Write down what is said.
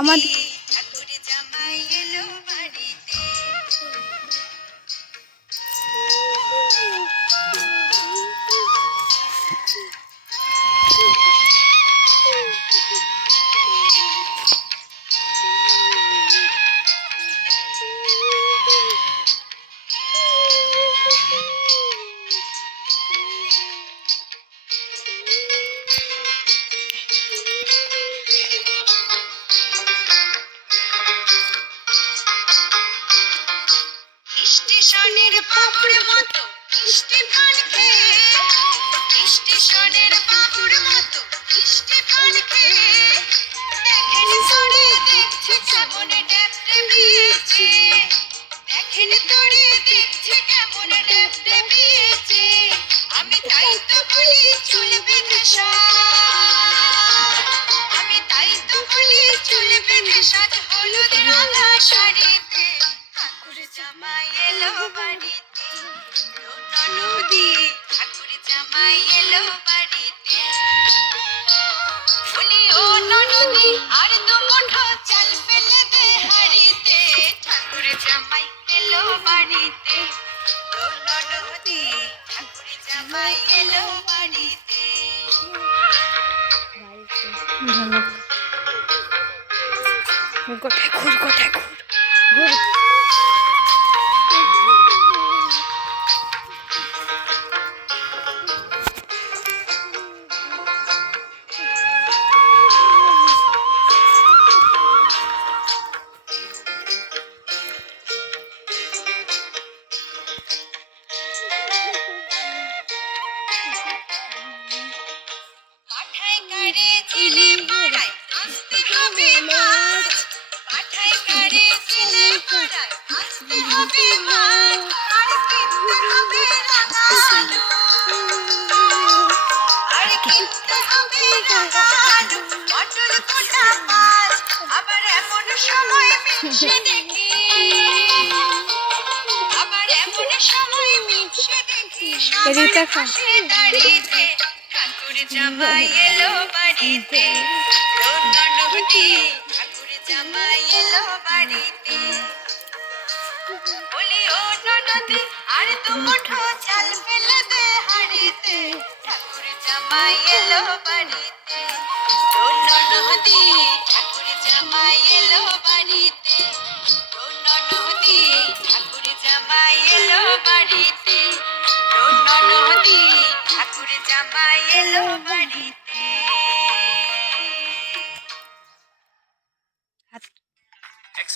আমাদের স্টেশনের বাবুর মতো মিষ্টি পান খেয়ে, স্টেশনের বাবুর মতো মিষ্টি পান খেয়ে দেখেন তোরে দেখছে কেমন ডেবডেবিয়েছে, দেখেন তোরে দেখছে কেমন ডেবডেবিয়েছে। আমি তাই তো বলি চুল বেঁধে সাজ, আমি তাই তো বলি চুল বেঁধে সাজ হলুদ রাঙা শাড়িতে। ঠাকুর জামাই এলো বাড়িতে, নদী ঠাকুর জামাই এলো বাড়িতে। বলি ও নদী আর দু মুঠো চাল ফেলে দে হাড়িতে, ঠাকুর জামাই এলো বাড়িতে। নদী ঠাকুর জামাই এলো বাড়িতে। গোটায় ঘুর, গোটায় ঘুর, ঘুর। পাঠায় কারে ছেলে পাড়ায় আসতে হবে মাছ, পাঠায় কারে ছেলে পাড়ায় আসতে হবে মাছ। আর কিনতে হবে রাঙা আলু, আর কিনতে হবে রাঙা আলু, পটল কোটা মাছ। আবার এমন সময় মিশে দেখি, আবার এমন সময় মিশে দেখি সবার পাশে দাঁড়িয়ে ঠাকুর জামাই এলো বাড়িতে। নদী ঠাকুর জামাই এলো বাড়িতে। বলি ও নদী আর দু মুঠো চাল ফেলে দে হাড়িতে, ঠাকুর জামাই এলো বাড়িতে। নদী ঠাকুর জামাই এলো বাড়িতে, নদী ঠাকুর জামাই এলো বাড়িতে। নদী ঠাকুর জামাই এলো বাড়িতে।